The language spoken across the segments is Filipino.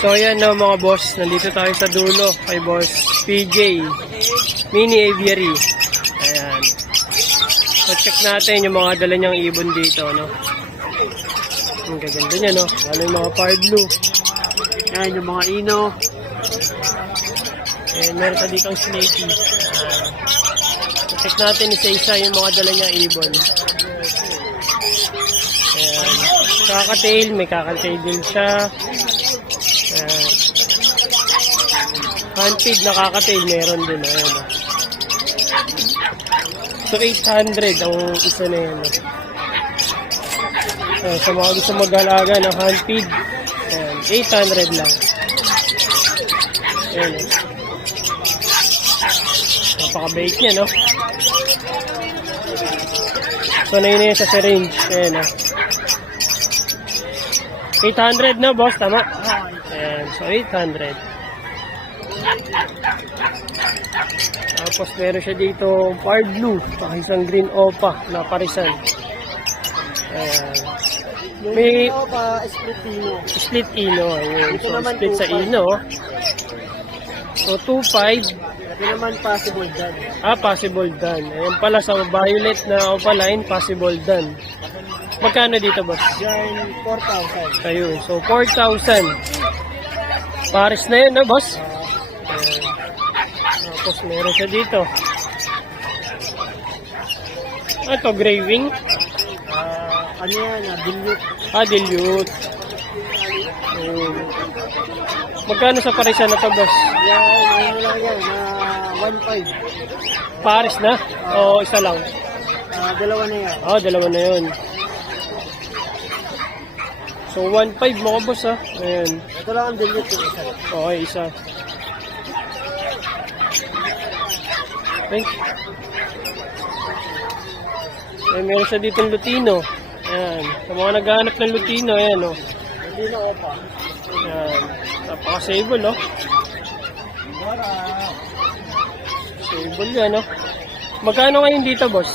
So ayan na mga boss, nandito tayo sa dulo kay boss PJ Mini Aviary. Ayan. So check natin yung mga dala niyang ibon dito, no? Ang gaganda niya, no? Lalo yung mga par blue. Ayan yung mga ino. Ayan, meron pa dito ang snaky. So check natin isa-isa yung mga dala niyang ibon. Ayan. Kakatail, may kakatail din siya. Ayan. Handfeed na kakatail, meron din. Ayan. So 800 ang isa na yan. Ayan, sa mga gusto mag-alaga ng handfeed, ayan, 800 lang. Ayan. Napaka-bait niya, no? So na yun sa syringe. Ayan, 800 na, boss, tama? Ayan, so 800. Tapos meron siya dito par blue, saka isang green opa na parisan. Ayan. May opa, split ino. split ino. Ayan. Ito So naman split sa 2.5. ino. So 2.5. Ito naman possible dyan. Possible done. Ayan pala sa violet na opaline, possible done. Magkano dito, boss? Yan, 4,000. Ayun. So 4,000. Paris na yun, no, boss? Ayan. Tapos meron siya dito. Ito, gray wing. Ano yan, dilute. Dilute. Ayun. Magkano sa parisan na to, boss? Yan, ano lang yan, 1,500. Paris na? O isa lang? Dalawa na yan. Dalawa na yun. So 1.5 mga boss, ha? Ayan. Ito lang ang dilute yung isa. Okay, isa. Okay. Ayan, meron siya dito ng Lutino. Ayan. Sa mga naghahanap ng Lutino, ayan, o. Hindi na opa. Ayan. Napaka-sable, o. Sable yan, o. Magkano ngayon dito, boss?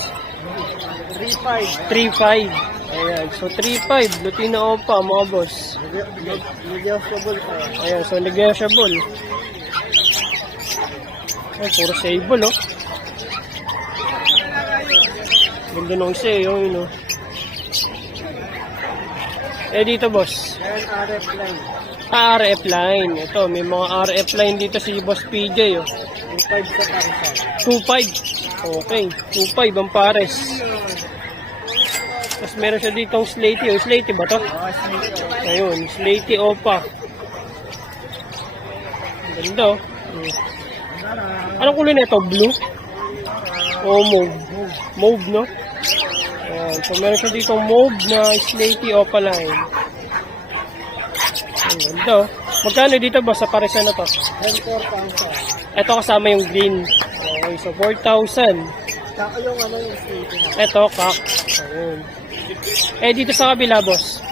3,500. 3.5. Ayan. So 3.5. Lutino Opa, mga boss. Negotiable pa. Ayan. So negotiable. Ayan, puro sable, o. Ganda nung isa, yun, o. Dito, boss. Yan, RF line. RF line. Ito, may mga RF line dito si Boss PJ, oh. 2,500 sa parisan. 2.5. Okay, 2.5 ang pares. Tapos meron siya ditong slaty. Oh, slaty ba to? Snake. Ayun, slaty opa. Ang ganda, oh. Anong kulay na ito? Blue? O mauve? Mauve, no? Ayan, so meron siya ditong mauve na slaty opa line. Ang ganda, oh. Magkano dito ba sa parisan na to? Yan, 4,000. Ito kasama yung green. Okay, so 4,000. Saka yung ano yung snake na. Ito, kak. Ayun. Dito sa kabila, boss.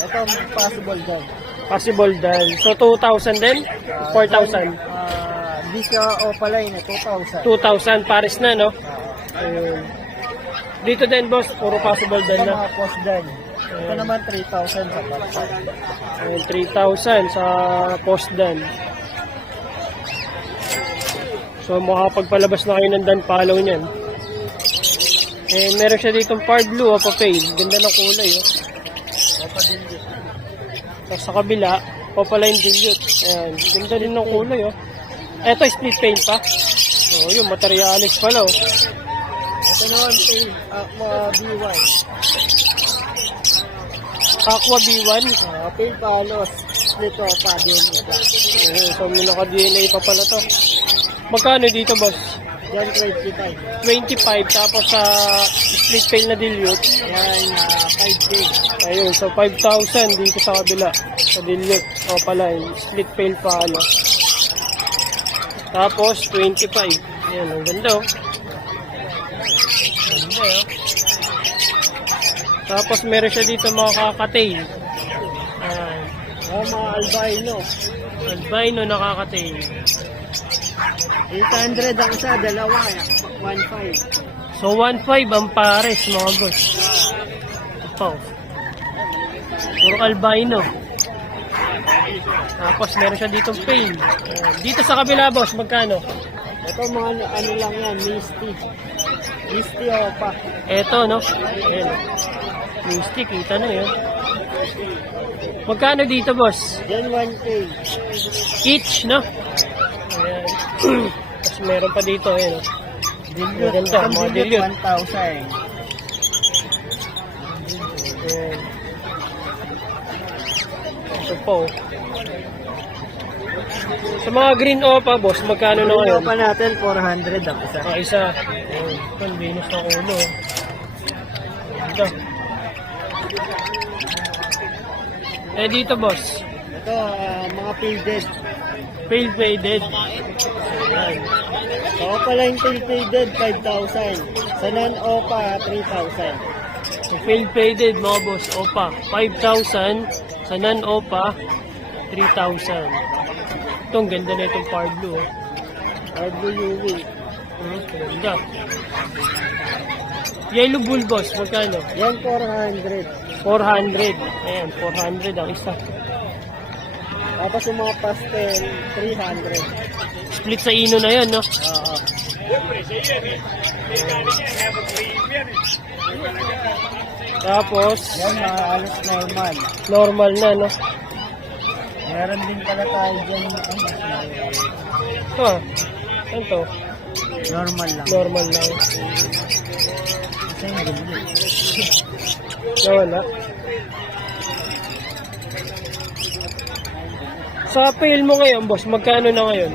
Ito, possible dyan. Possible dan. So 2,000 din? 4,000? Di siya opa line, 2,000. 2,000 pares na, no? Ayun. Dito din, boss, puro possible Ito dan na. mga post dyan. Ito naman 3,000 sa parisan. Ayun, 3,000 sa post dan. So makapagpalabas na kayo ng dan follow niyan. Meron siya ditong par blue o papel. Ganda ng kulay, oh. Opa dilute. Tapos sa kabila, opaline dilute. Ayan, ganda din ng kulay, oh. Eto, split paint pa. So, yung materialis pala, oh. Ito naman pale, Aqua B1. Aqua B1. Pale palos, split opa din. Ayan, so, may naka-DNA pa pala to. Magkano dito, boss? Yan, 25. 25, tapos sa split paint na dilute. Yan, 5K. Ayun, so 5,000 dito sa kabila. Sa dilute, opaline. Split paint pa, ano. Tapos, 25. Ayan, ang ganda, oh. Ganda, oh. Tapos, meron siya dito mga kakatail. Ayan. Mga albino. Albino na kakatail. 800 ang isa, dalawa. 1,500. So, 1.5 ang pares, mga boss. Ito. Puro albino. Tapos meron siya ditong pail. Ayan. Dito sa kabila, boss, magkano? Ito mga ano lang yan, Misty. Misty Opa. Eto, no? Ayan. Misty, kita na yun. Magkano dito, boss? Yan 1K. Each, no? Ayan. Tapos meron pa dito, ayan. Dilute. Maganda, Ang mga dilute, dilute. 1,000. Ayan. Ito po. Sa mga green opa, boss, magkano na Ano ngayon? pa natin, 400 ang isa. Isa. Ayan. Ito, linis ng ulo. Ito. Eh, dito, boss. Ito, mga faded. Pale faded. Ayan. Ako pala yung faded, 5,000. Sa non-Opa, 3,000. Yung pale faded, mga boss, opa, 5,000. Sa non-opa, 3,000. Ito, ang ganda na itong par blue. RWUV. Ganda. Yellow bull, boss, magkano? Yan, 400. 400. Ayan, 400 ang isa. Tapos yung mga pastel, 300. Split sa ino na yan, no? Oo. Tapos, Yan, mga alos normal. normal na, no? Meron din pala tayo dyan. Ito, ano to? Normal lang. Normal lang. Kasi yung ganda. Nawala. Sa pail mo ngayon, boss, magkano na ngayon?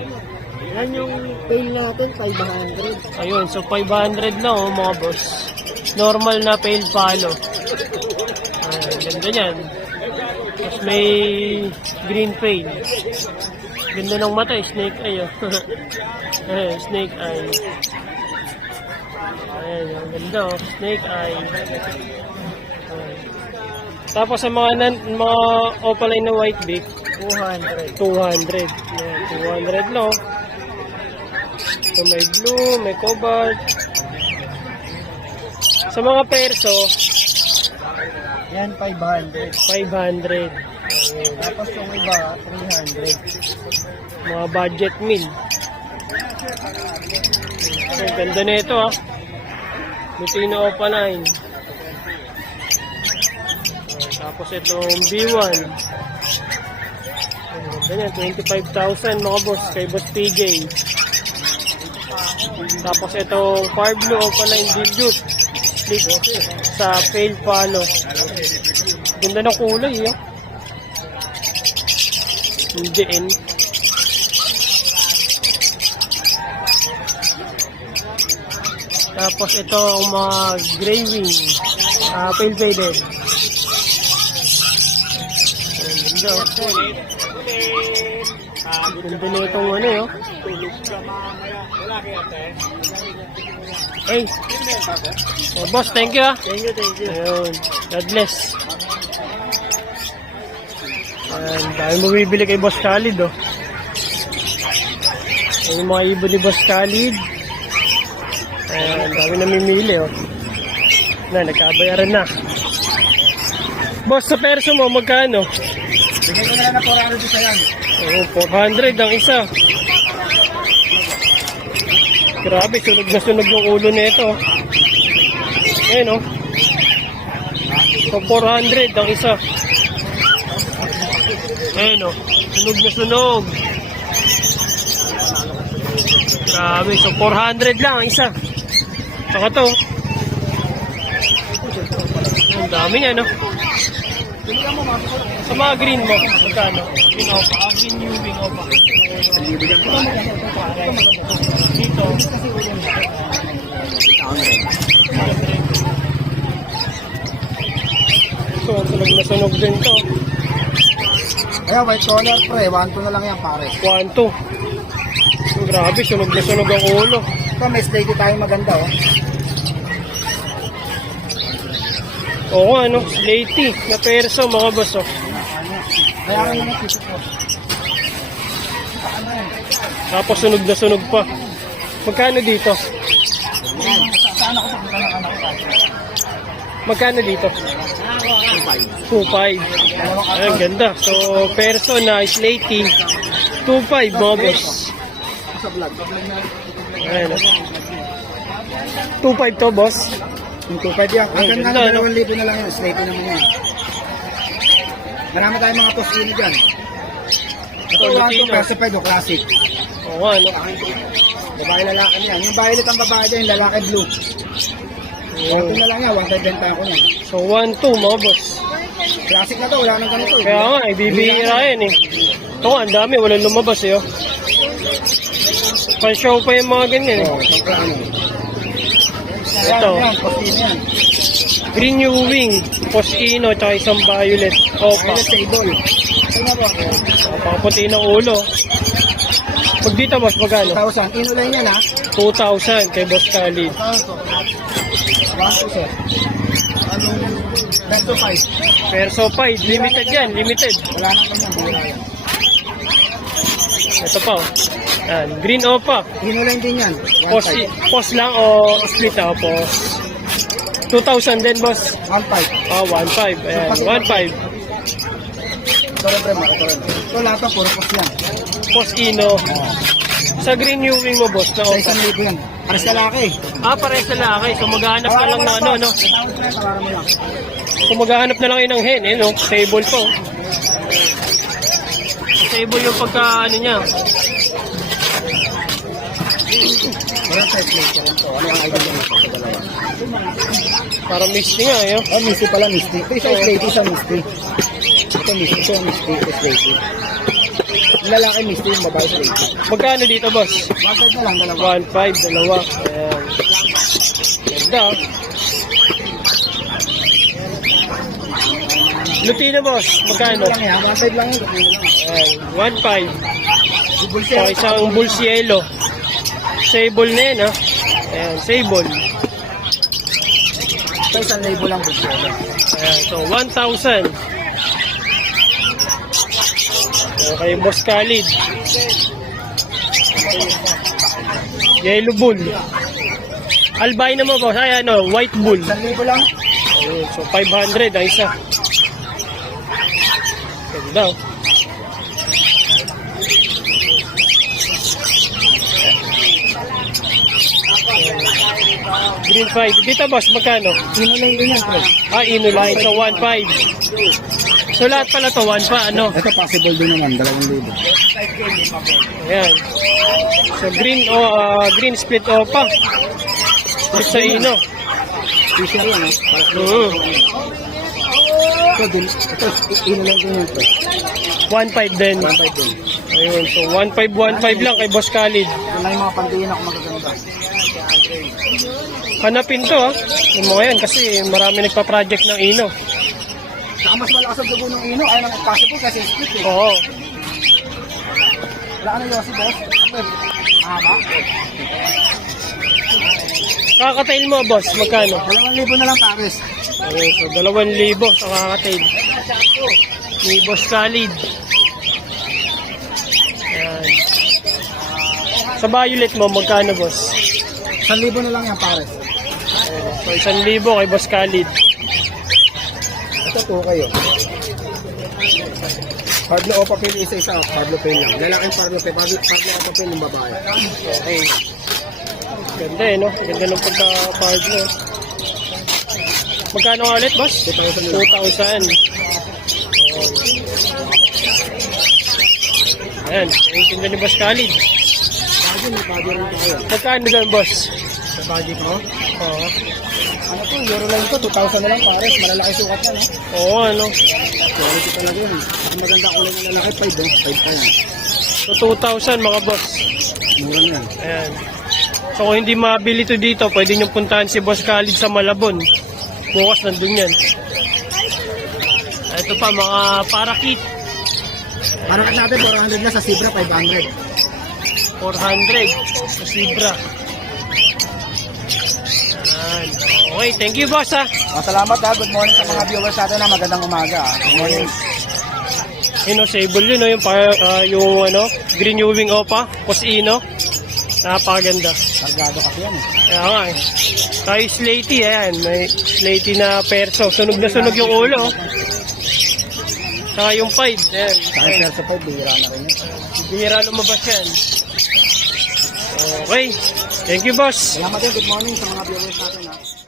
Yan yung pail natin, 500. Ayun, so 500 lang, oh, mga boss. Normal na pail palo. Ayan, ganda niyan. Tapos may green pail. Ganda ng mata, snake eye, oh. Ayan, snake eye. Ayan, ang ganda, oh. Snake eye. Ayan. Tapos sa mga opaline na white beak, 200. 200. Ayan, 200 lang. So may blue, may cobalt. Sa mga perso, Yan, 500. 500. Ayan. Tapos yung iba, 300. Mga budget meal. So, ganda na ito, ah. Lutino Opaline. Tapos itong B1. Ang ganda niya, 25,000 mga boss, kay Boss PJ. Tapos itong Far Blue Opaline Dilute. Split sa Pale Palo. Ganda ng kulay, eh. Hindi, Tapos ito ang mga gray wing, pale faded. Ang ganda, oh. Ganda na itong ano, oh. Hey, oh, boss, thank you, ah. Thank you, thank you. Ayun, God bless. Ayan, dahil bumibili kay Boss Khalid, oh. Ayan yung mga ibon ni Boss Khalid. Ayan, dami namimili, oh. Na, nagkabayaran na. Boss, sa perso mo, magkano? Bigay ko na lang na 400 isa yan. Oh, 400 ang isa. Grabe, sunog na sunog yung ulo nito. Ayan, oh. So, 400 ang isa. Ayan, oh. Sunog na sunog. Grabe, so 400 lang ang isa. Saka to. Ang dami niya, no? Sa mga green mo, magkano? Green opa. Green new wing opa. Dito. So, sunog na sunog din to. Ayan, white collar pre, 1-2 na lang yan pare. 1-2. Grabe, sunog na sunog ang ulo. Ito, may slate tayo maganda oh. Oo, ano, slaty na perso, mga boss, oh. Kaya ka naman sisip ko. Tapos sunog na sunog pa. Magkano dito? Saan ako sa ng anak ko? Magkano dito? 2.5. Ayan, ganda. So, person na slaty, 2.5 mga boss. Sa vlog. Ayan. 2.5 to, boss. Yung 2.5 yan. Ang Ay, ganda ganda, na 2,000 na lang yun. Slate naman yan. Marami tayong mga Tosino dyan. Ito, Lutino. 1 classified o classic. Oo nga, no? Babae lalaki yan. Yung violet ang babae dyan, yung lalaki blue. Ayun. 1 na lang yan. 1.5 ako yan. So, 1.2 mga boss. Classic na to. Wala nang ganito. Kaya nga, ibibihira yan eh. Ito nga, ang dami. Walang lumabas eh. Oh. Pa-show pa yung mga ganyan eh. Oo, pagkaano. Ito. Yan, Tosino yan. Green New Wing, Posino, tsaka isang violet. Opa. Violet sable. Ito na po. Pakaputi ng ulo. Pag dito, boss, magkano? 1,000. Inulay yan ha. 2,000 kay Boss Khalid. 1 sir. Anong best to 5? Perso 5, limited yan, limited. Wala nang ganyan. Bira yan. Ito pa, oh. Yan, Green Opa. Inulay din yan. Post lang o split na post. 2,000 din, boss. 1.5. Ah, 1.5. Ayan, 1.5. Ito rin pre, ito rin. Ito lahat ang puro post yan. Posino. Sa Green New Wing mo, boss, na Sa Opa. 1,000 yan. Pares lalaki. Ah, pares na laki. So, maghahanap ka lang na ano, no? Tawag na yan, tawaran mo lang. Kung maghahanap na lang yun ng hen, eh, no? Stable po. Stable yung pagka, ano niya. Wala sa plate ko rin to. Ano ang idea nito sa dalawa? Parang misty nga, eh. Oh. Oh, misty pala, misty. Ito isa plate, isa misty. Ito misty, ito misty, ito plate. Yung lalaki misty, yung babae plate. Magkano dito, boss? 1.5 na lang, dalawa. 1.5, dalawa. Ayan. Ganda. Oh. Lutino, boss. Magkano? Ito lang yan, 1.5 lang yun. Ayan. 1.5. Yung bulsa. So, isang bulls yellow. Sable na yan, ha? Ayan, sable. Ito isang label lang bulsa. Ayan, so 1,000. Okay, Boss Khalid. Yellow bull. Albino mo, boss. Ay, ano, white bull. Isang label lang. Ayun, so 500 ang isa. Ganda. Oh. Green 5. Dito, boss, magkano? Inulay din yan, pre. Ah, inulay. So 1.5. So lahat pala to 1 pa, ano? Ito possible din naman, 2,000. Ayan. So green split opa. Split sa ino. Fisher yan, eh. Ito din, ito, inulay din yan, pre. 1.5 din. 1.5 din. Ayun, so 1.5 lang kay Boss Khalid. Ito lang yung mga pandiyan ako magaganda. Hanapin to, ha? Yung mga yan, kasi marami nagpa-project ng ino. Saka mas malakas ang dugo ng ino, ayaw nang possible kasi split eh. Oo. Wala ka na Yossi, boss? Mahaba? Kakatail mo, boss, magkano? 2,000 na lang pares. Okay, so 2,000 sa kakatail. Ni Boss Khalid. Ayan. Sa violet mo, magkano, boss? 1,000 na lang yan pares. So 1,000 kay Boss Khalid. Ito po kayo. Pablo Opa Pil isa-isa. Pablo Pil lang. Lalaking Pablo Pil. Pablo Opa Pil yung babae. Okay. Ganda eh, no? Ganda ng pagka-Pablo. Magkano nga ulit, boss? 2,000. Ayan, yung tinda ni Boss Khalid. Pablo, may Pablo rin po kayo. Magkano doon, boss? Sa budget mo? Oo. Ano to? Euroline to. 2,000 na lang pares. Malalaki sukat yan, Oo, ano? Quality talaga yun. Ang maganda kulay ng lalaki, 5 eh. 5. So 2,000 mga boss. Mura na yan. Ayan. So kung hindi mabili to dito, pwede nyo puntahan si Boss Khalid sa Malabon. Bukas nandun yan. Ito pa, mga parakit. Parang natin 400 na sa Zebra, 500. 400 sa Sibra. Ayan. Okay, thank you, boss, ha. Salamat ha. Good morning sa mga viewers natin na magandang umaga. Good morning. Sable yun, no? Yung ano, Green New Wing Opa, Posino. Napakaganda. Kargado kasi yan eh. Kaya nga eh. Tayo slaty, ayan. May slaty na perso. Sunog na sunog yung ulo. Saka yung pied. Ayan. Saka sa 5, bihira na rin yan. Bihira lumabas yan. Okay. Thank you, boss. Salamat din. Good morning sa mga viewers natin ha.